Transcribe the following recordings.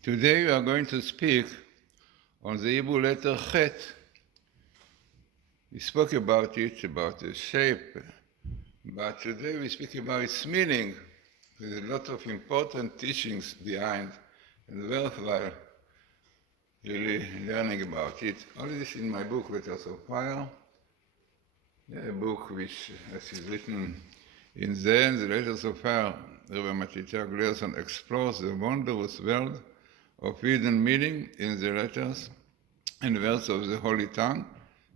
Today we are going to speak on the Hebrew letter HET. We spoke about it, about the shape, but today we speak about its meaning. There's a lot of important teachings behind, and worthwhile really learning about it. All this in my book, Letters of Fire, a book which, as is written in the end, the Letters of Fire, Matityahu Glazerson explores the wondrous world of hidden meaning in the letters and words of the Holy Tongue,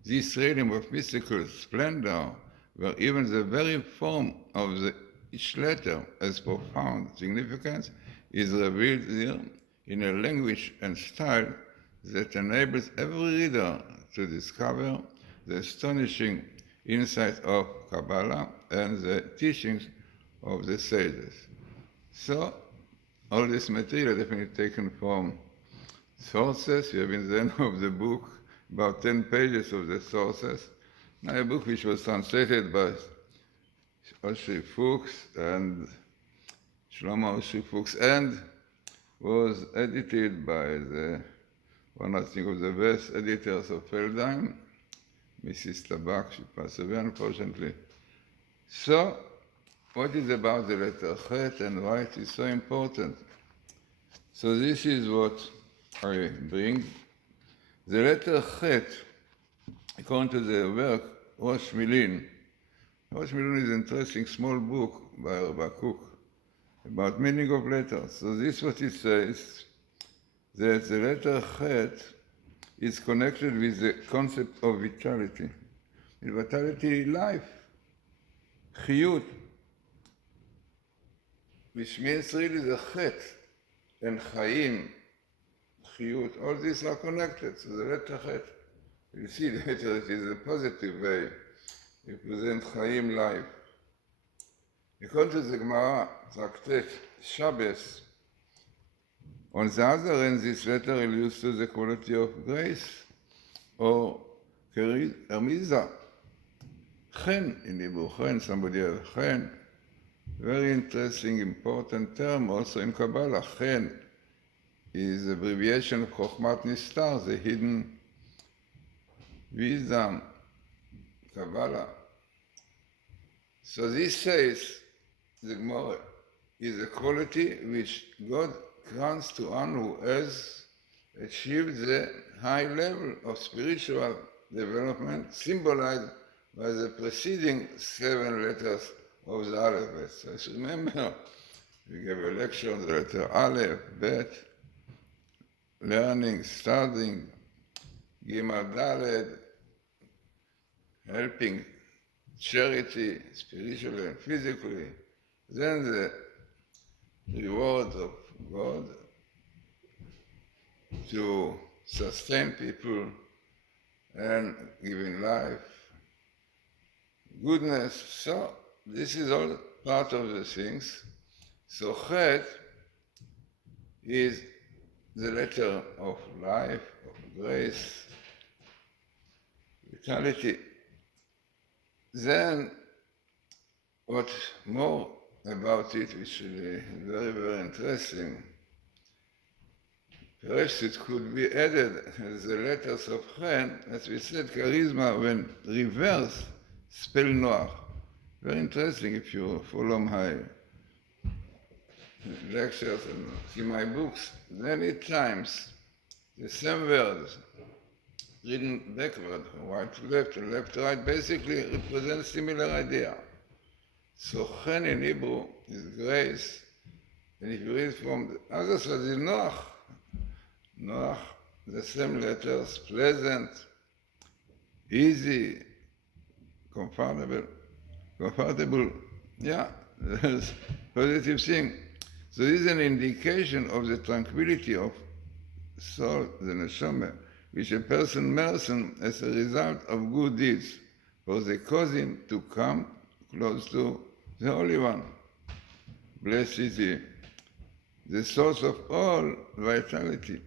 this realm of mystical splendor, where even the very form of each letter has profound significance, is revealed there in a language and style that enables every reader to discover the astonishing insight of Kabbalah and the teachings of the sages. So, all this material definitely taken from sources. You have in the end of the book about 10 pages of the sources. Now a book which was translated by Oshri Fuchs and Shlomo Oshri Fuchs and was edited by one of the best editors of Feldheim, Mrs. Tabak. She passed away, unfortunately. So, what is about the letter HET and why it is so important? So this is what I bring. The letter HET, according to the work Rosh Milin. Rosh Milin is an interesting small book by Rabbi Cook about meaning of letters. So this is what it says, that the letter HET is connected with the concept of vitality. In vitality, life, chiyut, which means really the HET and chaim, chiyut, all these are connected. So the letter HET, you see later it is a positive way. It presents chaim, life. According to the Gemara, Tractate Shabbos, on the other hand, this letter alludes to the quality of grace, or Hermiza. Chen in Hebrew, chen, somebody has chen. Very interesting, important term also in Kabbalah. Chen is abbreviation of Chokhmat Nistar, the hidden wisdom, Kabbalah. So this says, the Gemara, is a quality which God grants to one who has achieved the high level of spiritual development, symbolized by the preceding 7 letters of the alphabet. So remember, we gave a lecture on the letter Aleph, Bet, learning, studying, Gimel Daled, helping, charity, spiritually and physically. Then the reward of God to sustain people and giving life, goodness. So this is all part of the things. So HET is the letter of life, of grace, vitality. Then what more about it, which is very, very interesting. Perhaps it could be added as the letters of Chen, as we said, charisma, when reverse, spell noir. Very interesting if you follow my lectures and see my books. Many times the same words, written backward, right to left and left to right, basically represent similar idea. So Chen in Hebrew is grace, and if you read from the other side, is Noach, the same letters, pleasant, easy, comfortable, yeah, that's positive thing. So this is an indication of the tranquility of soul, the neshama, which a person merits as a result of good deeds, for they cause him to come close to the Holy One. Blessed is He, the source of all vitality.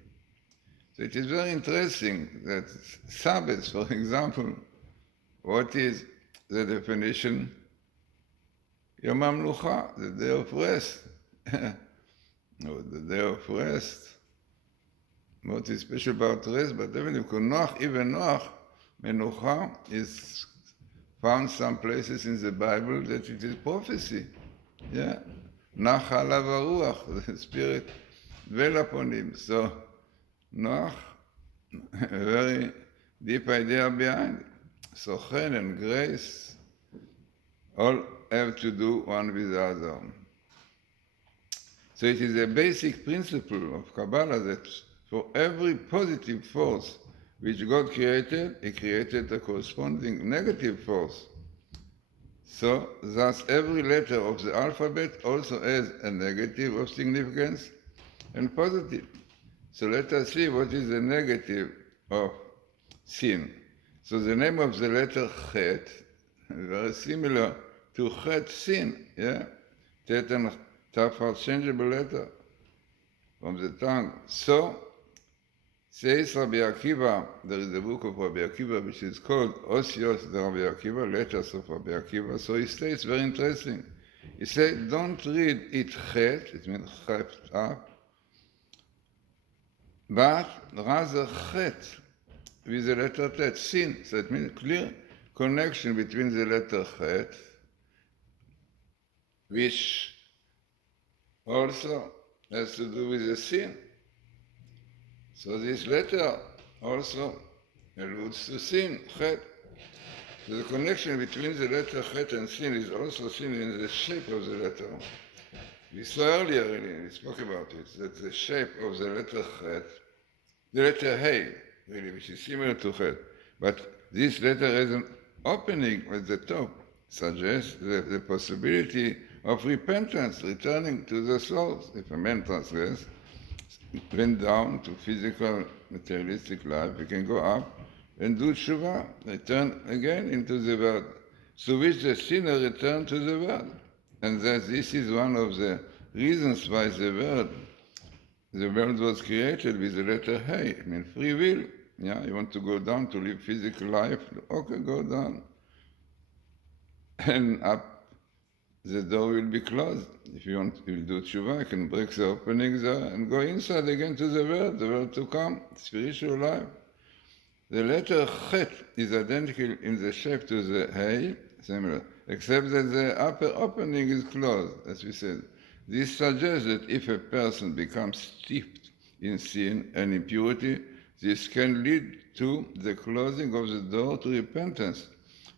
So it is very interesting that Sabbath, for example, what is the definition? Yom HaMenucha, the day of rest. No, the day of rest what is special about rest, but definitely Noach, even Noach, Menucha, is found some places in the Bible that it is prophecy. Yeah. Nacha alav haruach, the Spirit dwell upon him. So, Noach, a very deep idea behind it. So, chen and grace all have to do one with the other. So it is a basic principle of Kabbalah that for every positive force which God created, He created a corresponding negative force. So, thus every letter of the alphabet also has a negative of significance and positive. So let us see what is the negative of sin. So the name of the letter HET, very similar to HET, sin, yeah? Tet and Taf are changeable letter from the tongue. So, says Rabbi Akiva, there is a book of Rabbi Akiva which is called Osios de Rabbi Akiva, Letters of Rabbi Akiva. So he states, very interesting. He said, don't read it chet, it means chet up, but rather chet with the letter tet, sin. So it means clear connection between the letter chet, which also has to do with the sin. So this letter also alludes to sin, chet. So the connection between the letter chet and sin is also seen in the shape of the letter. We saw earlier, really, we spoke about it, that the shape of the letter chet, the letter hey, really, which is similar to chet, but this letter has an opening at the top, suggests the possibility of repentance, returning to the source. If a man transgress, went down to physical, materialistic life, he can go up and do tshuva, return again into the world, to which the sinner returned to the world. And that this is one of the reasons why the world was created with the letter Hey, I mean free will. Yeah, you want to go down to live physical life, okay, go down. And up, the door will be closed. If you want to do tshuva, you can break the opening there and go inside again to the world to come, spiritual life. The letter Chet is identical in the shape to the Hey, similar, except that the upper opening is closed, as we said. This suggests that if a person becomes steeped in sin and impurity, this can lead to the closing of the door to repentance,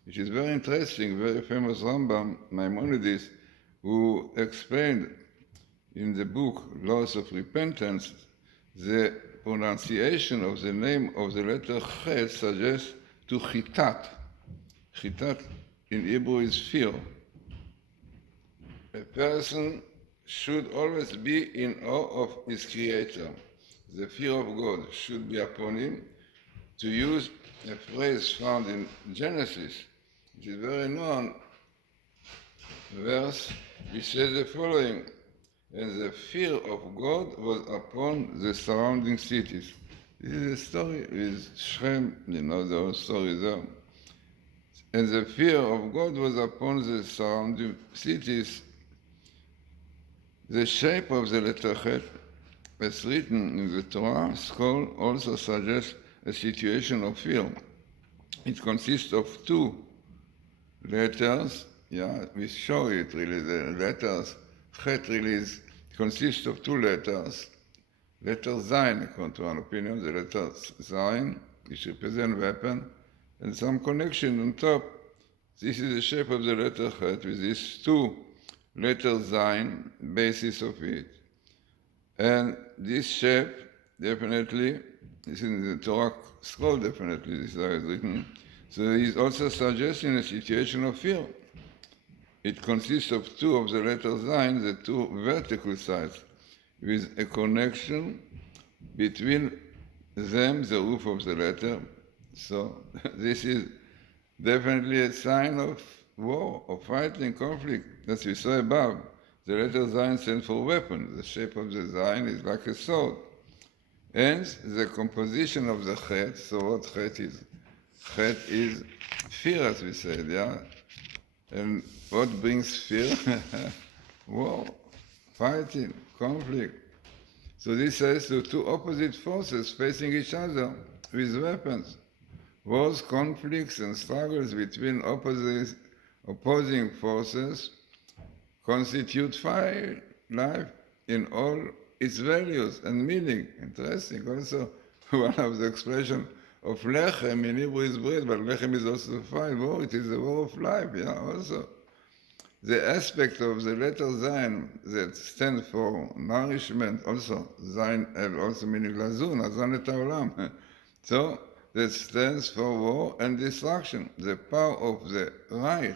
which is very interesting. Very famous Rambam, Maimonides, who explained in the book Laws of Repentance, the pronunciation of the name of the letter Chet suggests to chitat. Chitat in Hebrew is fear. A person should always be in awe of his Creator. The fear of God should be upon him. To use a phrase found in Genesis, which is very known, verse which says the following: and the fear of God was upon the surrounding cities. This is a story with Shem, you know the whole story there. And the fear of God was upon the surrounding cities. The shape of the letter Chet, as written in the Torah scroll, also suggests a situation of fear. It consists of two letters. Yeah, we show it really. The letters Chet really consists of two letters. Letter Zayin, according to one opinion, the letter Zayin, which represents weapon, and some connection on top. This is the shape of the letter Chet with these two letters Zayin, basis of it. And this shape, definitely, this is in the Torah scroll, definitely, this is how it's written. So he's also suggesting a situation of fear. It consists of two of the letters Zayin, the two vertical sides, with a connection between them, the roof of the letter. So this is definitely a sign of war, of fighting, conflict. As we saw above, the letter Zayin stands for weapon. The shape of the Zayin is like a sword. Hence, the composition of the Chet, so what Chet is? Chet is fear, as we said, yeah? And what brings fear? War, fighting, conflict. So this says to two opposite forces facing each other with weapons. Wars, conflicts, and struggles between opposing forces constitute life in all its values and meaning. Interesting. Also, one of the expressions of lechem in Hebrew is bread, but lechem is also fire. War, it is the war of life, also. The aspect of the letter Zayin that stands for nourishment, also, Zayin also meaning lazun, azan et haolam. So, that stands for war and destruction. The power of the right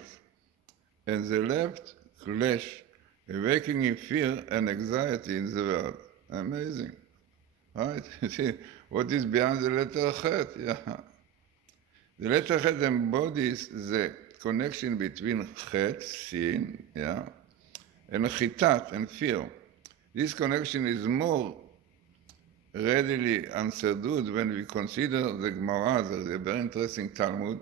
and the left clash, awakening fear and anxiety in the world. Amazing. Right? You see, what is behind the letter HET? Yeah. The letter HET embodies the connection between HET, sin, and chitat, and fear. This connection is more readily understood when we consider the Gemara, the very interesting Talmud.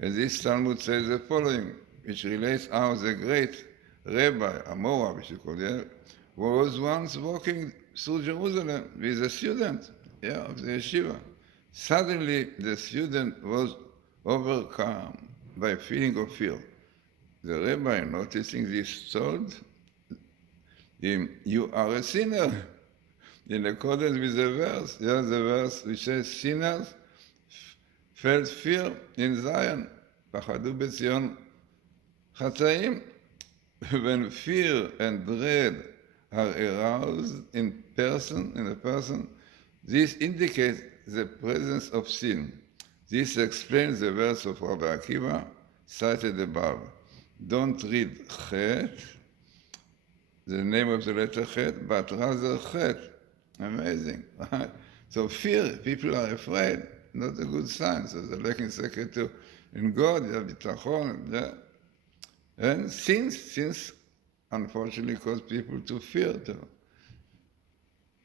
And this Talmud says the following, which relates how the great Rabbi, Amora, which you call it, was once walking through Jerusalem with a student of the yeshiva. Suddenly, the student was overcome by a feeling of fear. The rabbi, noticing this, told him, "You are a sinner." In accordance with the verse which says, "Sinners felt fear in Zion, pachadu b'Zion chatzaim." When fear and dread are aroused in a person, this indicates the presence of sin. This explains the verse of Rabbi Akiva cited above. Don't read HET, the name of the letter HET, but rather HET. Amazing, right? So fear, people are afraid, not a good sign. So they're lacking secret in God, bitachon, and sins, unfortunately, cause people to fear too.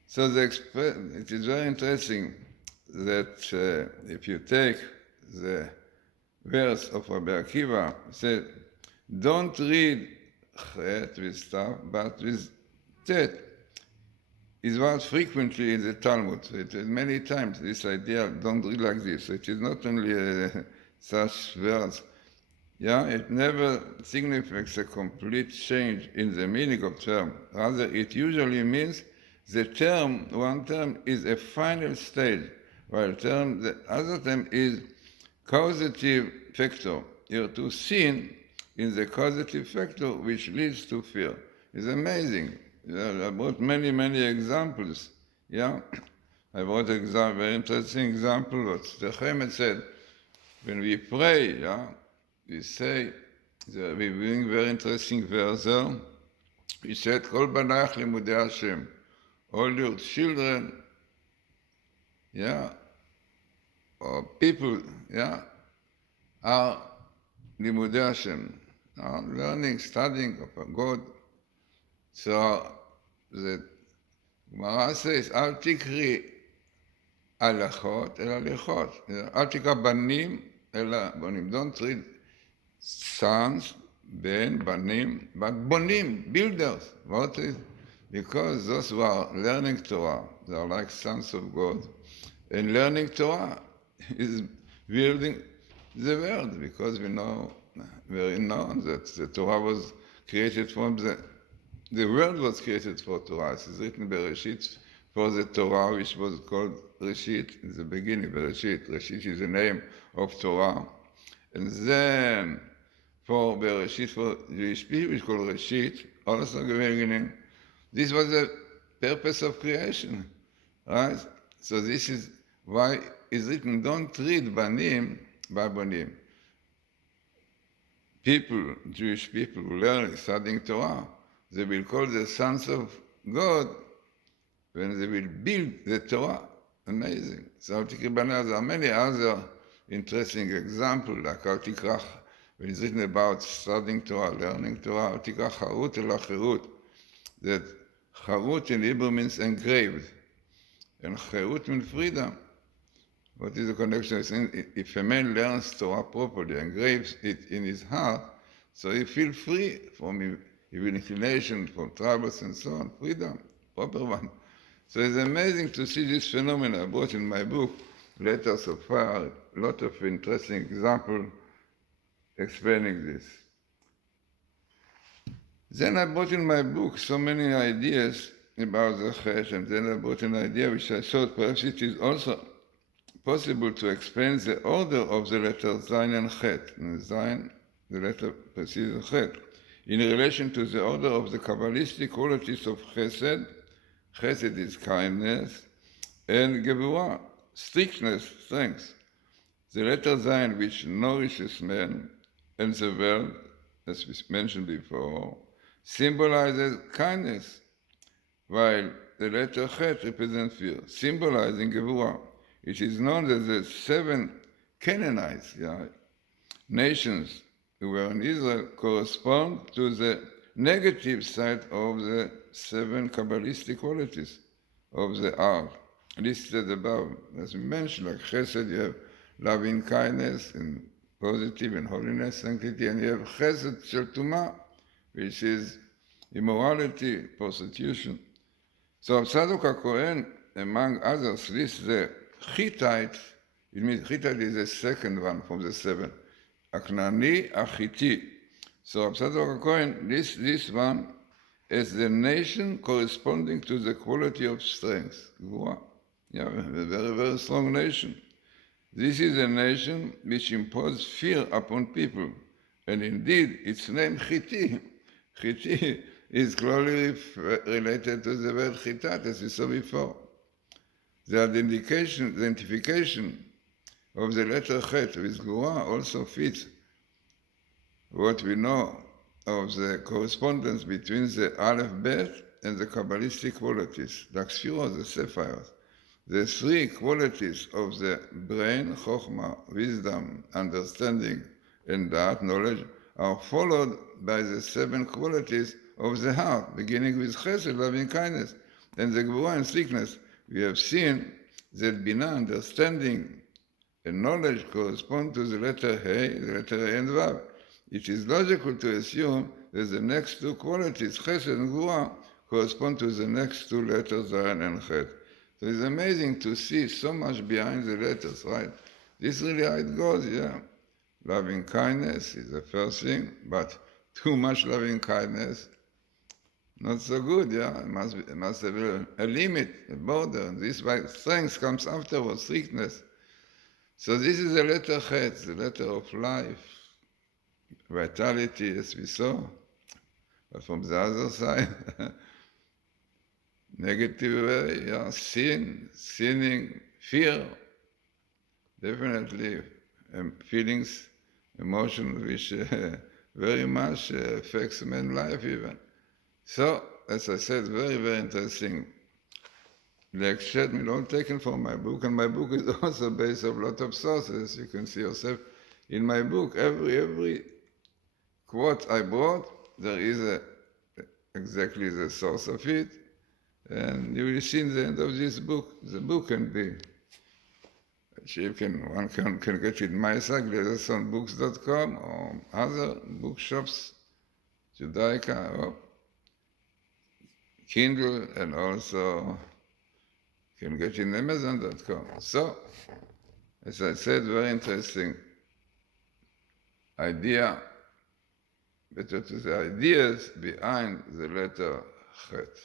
So it is very interesting that if you take the verse of Rabbi Akiva, it says, don't read chet with stuff, but with tet. Is what frequently in the Talmud. Many times this idea, don't read like this. It is not only such words. It never signifies a complete change in the meaning of term. Rather, it usually means one term is a final stage, while the other term is causative factor. Here to sin in the causative factor which leads to fear. It's amazing. I brought many, many examples. I brought a very interesting example what the Chemet said. When we pray, we say, we bring very interesting verse there. We said, Kol banach limudei Hashem. All your children, or people, are limudei Hashem. Learning, studying of God. So the Gemara says, אל תקרי הלכות, אלא הליכות. אל תקרא בנים, אלא בונים. Don't read sons, banim, but bonim, builders. What is? Because those who are learning Torah, they are like sons of God. And learning Torah is building the world, because we know, very known that the Torah was created from the world was created for Torah. It is written Bereshit for the Torah, which was called Reshit in the beginning. Bereshit. Reshit is the name of Torah. And then for Bereshit, for Jewish people, it's called Reshit, also the beginning. This was the purpose of creation, right? So this is why it's written, don't read Banim by Banim. People, Jewish people who learn, studying Torah, they will call the sons of God when they will build the Torah. Amazing. So there are many other interesting examples, like Al Tikrach, when it's written about studying Torah, learning Torah, Al Tikrach Harut el Chirut, that Harut in Hebrew means engraved, and Chirut means freedom. What is the connection? If a man learns Torah properly, engraves it in his heart, so he feels free from evil inclination, from troubles and so on, freedom, proper one. So it's amazing to see this phenomenon. I brought in my book, Letters of Fire, a lot of interesting examples explaining this. Then I brought in my book so many ideas about the HET, and then I brought an idea which I thought perhaps it is also possible to explain the order of the letters Zayin and HET. And Zayin, the letter precedes HET, in relation to the order of the Kabbalistic qualities of Chesed. Chesed is kindness, and Gevurah, strictness, strength. The letter Zayin, which nourishes man and the world, as we mentioned before, symbolizes kindness, while the letter Het represents fear, symbolizing Gevurah. It is known that the 7 Canaanites, nations who were in Israel, correspond to the negative side of the 7 Kabbalistic qualities of the art listed above. As we mentioned, like Chesed, you have loving kindness and positive and holiness, sanctity, and you have Chesed Shel Tumah, which is immorality, prostitution. So Tzadok HaKohen, among others, lists the Hittite. It means Hittite is the second one from the 7. Aknani, Achiti. So Tzadok HaKohen lists this one as the nation corresponding to the quality of strength. A very, very strong nation. This is a nation which imposed fear upon people. And indeed, its name Chiti. Chiti is closely related to the word Chitat, as we saw before. The identification of the letter Het with Gevurah also fits what we know of the correspondence between the Aleph Bet and the Kabbalistic qualities, like Sphirot, the Sephiroth. The 3 qualities of the brain, Chokhmah, wisdom, understanding, and Da'at, knowledge, are followed by the 7 qualities of the heart, beginning with Chesed, loving kindness, and the Gevurah and sickness. We have seen that Binah, understanding, and knowledge correspond to the letter He, the letter A and Vav. It is logical to assume that the next 2 qualities, Chesed and Gevurah, correspond to the next 2 letters, Zayin and Het. So it's amazing to see so much behind the letters, right? This is really how it goes, Loving kindness is the first thing, but too much loving kindness, not so good, It must have a limit, a border. And this by strength comes afterwards, strictness. So this is the letter Het, the letter of life, vitality, as we saw. But from the other side, negative way, sinning, fear, definitely feelings, emotions which very much affects man's life even. So, as I said, very, very interesting lecture, all taken from my book, and my book is also based on a lot of sources. You can see yourself in my book. Every quote I brought, there is exactly the source of it, and you will see in the end of this book. The book can be achieved, one can get it in my site, GlazersonBooks.com, or other bookshops, Judaica, or Kindle, and also can get in Amazon.com. So, as I said, very interesting idea, better to the ideas behind the letter Het.